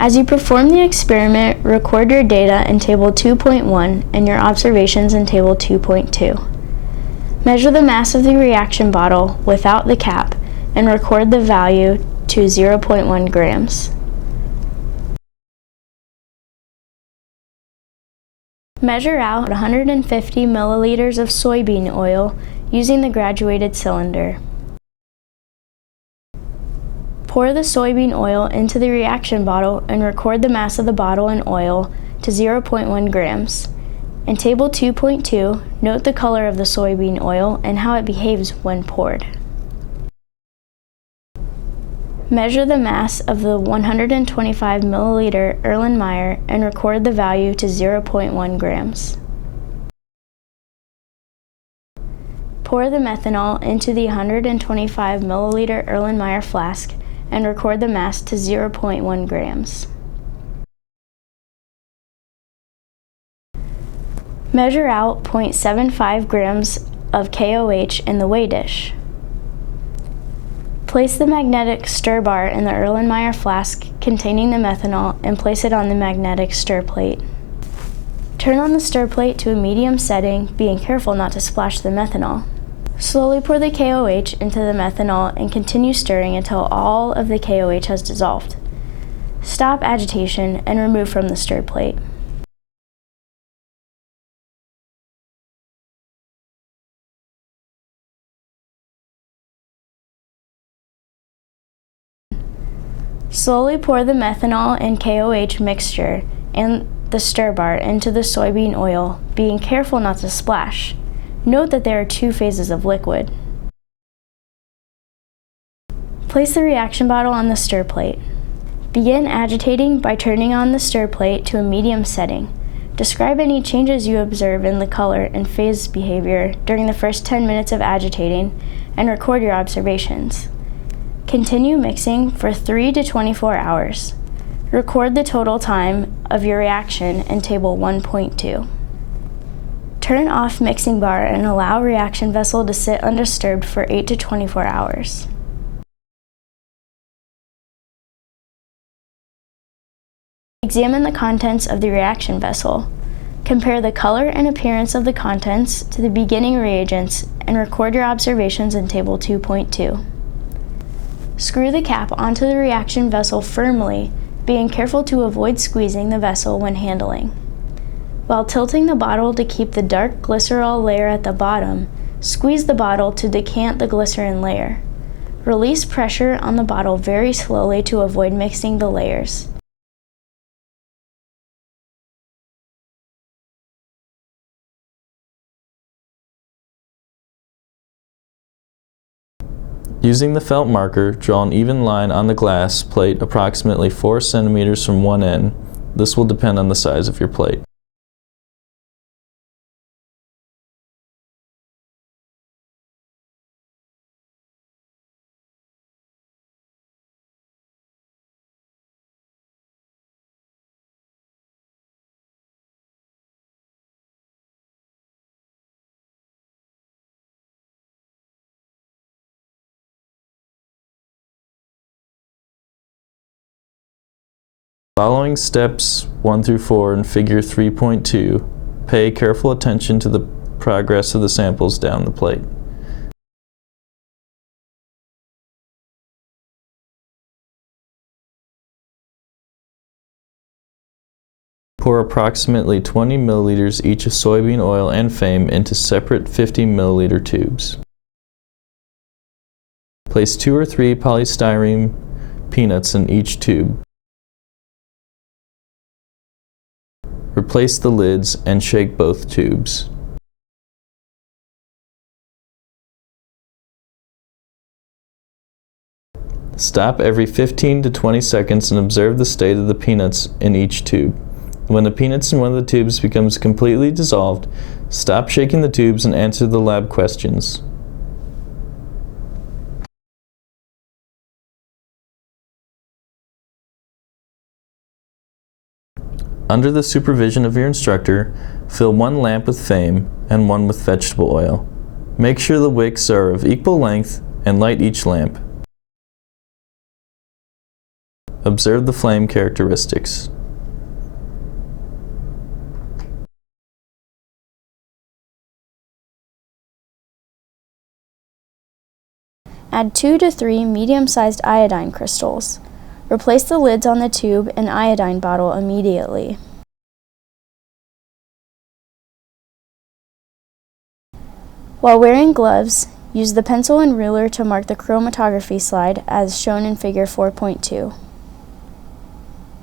As you perform the experiment, record your data in Table 2.1 and your observations in Table 2.2. Measure the mass of the reaction bottle without the cap and record the value to 0.1 grams. Measure out 150 milliliters of soybean oil using the graduated cylinder. Pour the soybean oil into the reaction bottle and record the mass of the bottle and oil to 0.1 grams. In Table 2.2, note the color of the soybean oil and how it behaves when poured. Measure the mass of the 125 milliliter Erlenmeyer and record the value to 0.1 grams. Pour the methanol into the 125 milliliter Erlenmeyer flask and record the mass to 0.1 grams. Measure out 0.75 grams of KOH in the weigh dish. Place the magnetic stir bar in the Erlenmeyer flask containing the methanol and place it on the magnetic stir plate. Turn on the stir plate to a medium setting, being careful not to splash the methanol. Slowly pour the KOH into the methanol and continue stirring until all of the KOH has dissolved. Stop agitation and remove from the stir plate. Slowly pour the methanol and KOH mixture and the stir bar into the soybean oil, being careful not to splash. Note that there are two phases of liquid. Place the reaction bottle on the stir plate. Begin agitating by turning on the stir plate to a medium setting. Describe any changes you observe in the color and phase behavior during the first 10 minutes of agitating and record your observations. Continue mixing for 3 to 24 hours. Record the total time of your reaction in Table 1.2. Turn off mixing bar and allow reaction vessel to sit undisturbed for 8 to 24 hours. Examine the contents of the reaction vessel. Compare the color and appearance of the contents to the beginning reagents and record your observations in Table 2.2. Screw the cap onto the reaction vessel firmly, being careful to avoid squeezing the vessel when handling. While tilting the bottle to keep the dark glycerol layer at the bottom, squeeze the bottle to decant the glycerin layer. Release pressure on the bottle very slowly to avoid mixing the layers. Using the felt marker, draw an even line on the glass plate approximately 4 centimeters from one end. This will depend on the size of your plate. Following steps 1 through 4 in Figure 3.2, pay careful attention to the progress of the samples down the plate. Pour approximately 20 milliliters each of soybean oil and FAME into separate 50 milliliter tubes. Place 2 or 3 polystyrene peanuts in each tube. Replace the lids and shake both tubes. Stop every 15 to 20 seconds and observe the state of the peanuts in each tube. When the peanuts in one of the tubes becomes completely dissolved, stop shaking the tubes and answer the lab questions. Under the supervision of your instructor, fill 1 lamp with FAME and 1 with vegetable oil. Make sure the wicks are of equal length and light each lamp. Observe the flame characteristics. Add 2 to 3 medium-sized iodine crystals. Replace the lids on the tube and iodine bottle immediately. While wearing gloves, use the pencil and ruler to mark the chromatography slide as shown in Figure 4.2.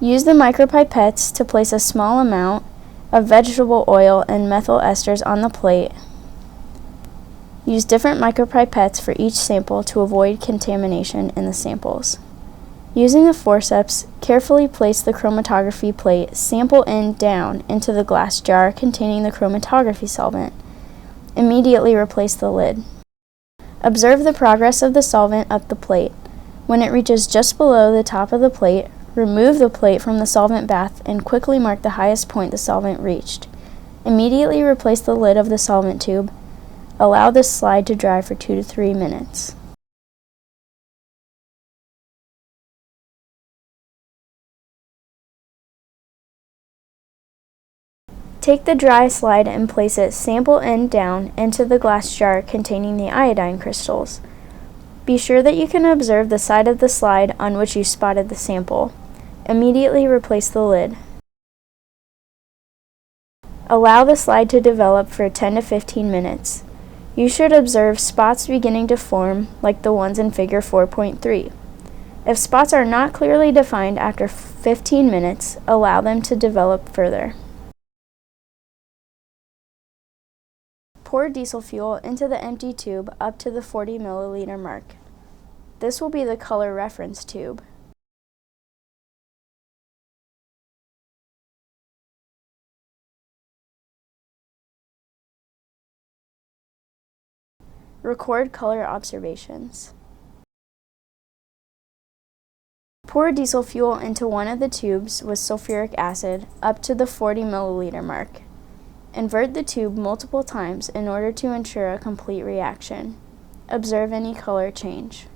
Use the micropipettes to place a small amount of vegetable oil and methyl esters on the plate. Use different micropipettes for each sample to avoid contamination in the samples. Using the forceps, carefully place the chromatography plate sample end down into the glass jar containing the chromatography solvent. Immediately replace the lid. Observe the progress of the solvent up the plate. When it reaches just below the top of the plate, remove the plate from the solvent bath and quickly mark the highest point the solvent reached. Immediately replace the lid of the solvent tube. Allow this slide to dry for 2 to 3 minutes. Take the dry slide and place it sample end down into the glass jar containing the iodine crystals. Be sure that you can observe the side of the slide on which you spotted the sample. Immediately replace the lid. Allow the slide to develop for 10 to 15 minutes. You should observe spots beginning to form like the ones in Figure 4.3. If spots are not clearly defined after 15 minutes, allow them to develop further. Pour diesel fuel into the empty tube up to the 40 milliliter mark. This will be the color reference tube. Record color observations. Pour diesel fuel into one of the tubes with sulfuric acid up to the 40 milliliter mark. Invert the tube multiple times in order to ensure a complete reaction. Observe any color change.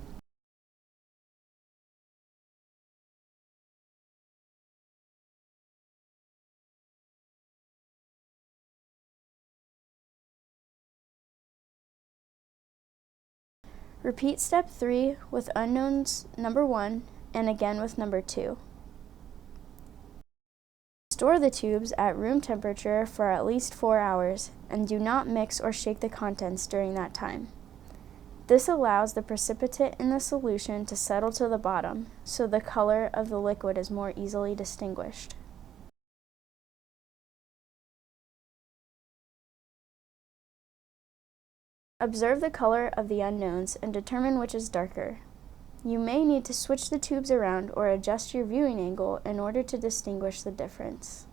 Repeat step 3 with unknowns number 1 and again with number 2. Store the tubes at room temperature for at least 4 hours and do not mix or shake the contents during that time. This allows the precipitate in the solution to settle to the bottom, so the color of the liquid is more easily distinguished. Observe the color of the unknowns and determine which is darker. You may need to switch the tubes around or adjust your viewing angle in order to distinguish the difference.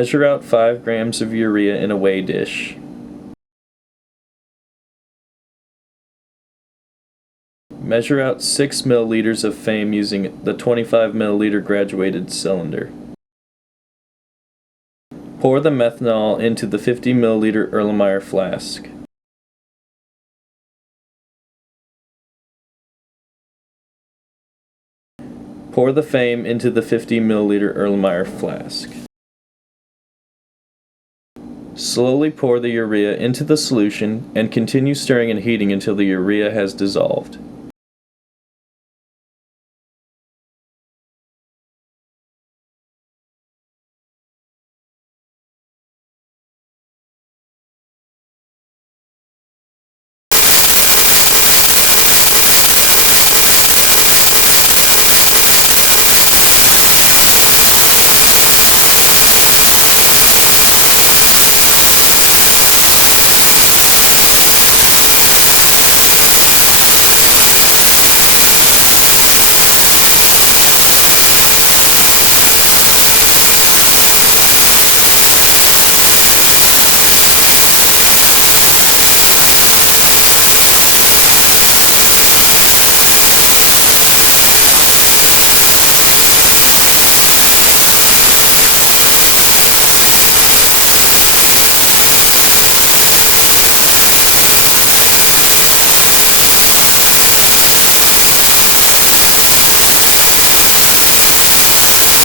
Measure out 5 grams of urea in a weigh dish. Measure out 6 milliliters of FAME using the 25 milliliter graduated cylinder. Pour the methanol into the 50 milliliter Erlenmeyer flask. Pour the FAME into the 50 milliliter Erlenmeyer flask. Slowly pour the urea into the solution and continue stirring and heating until the urea has dissolved.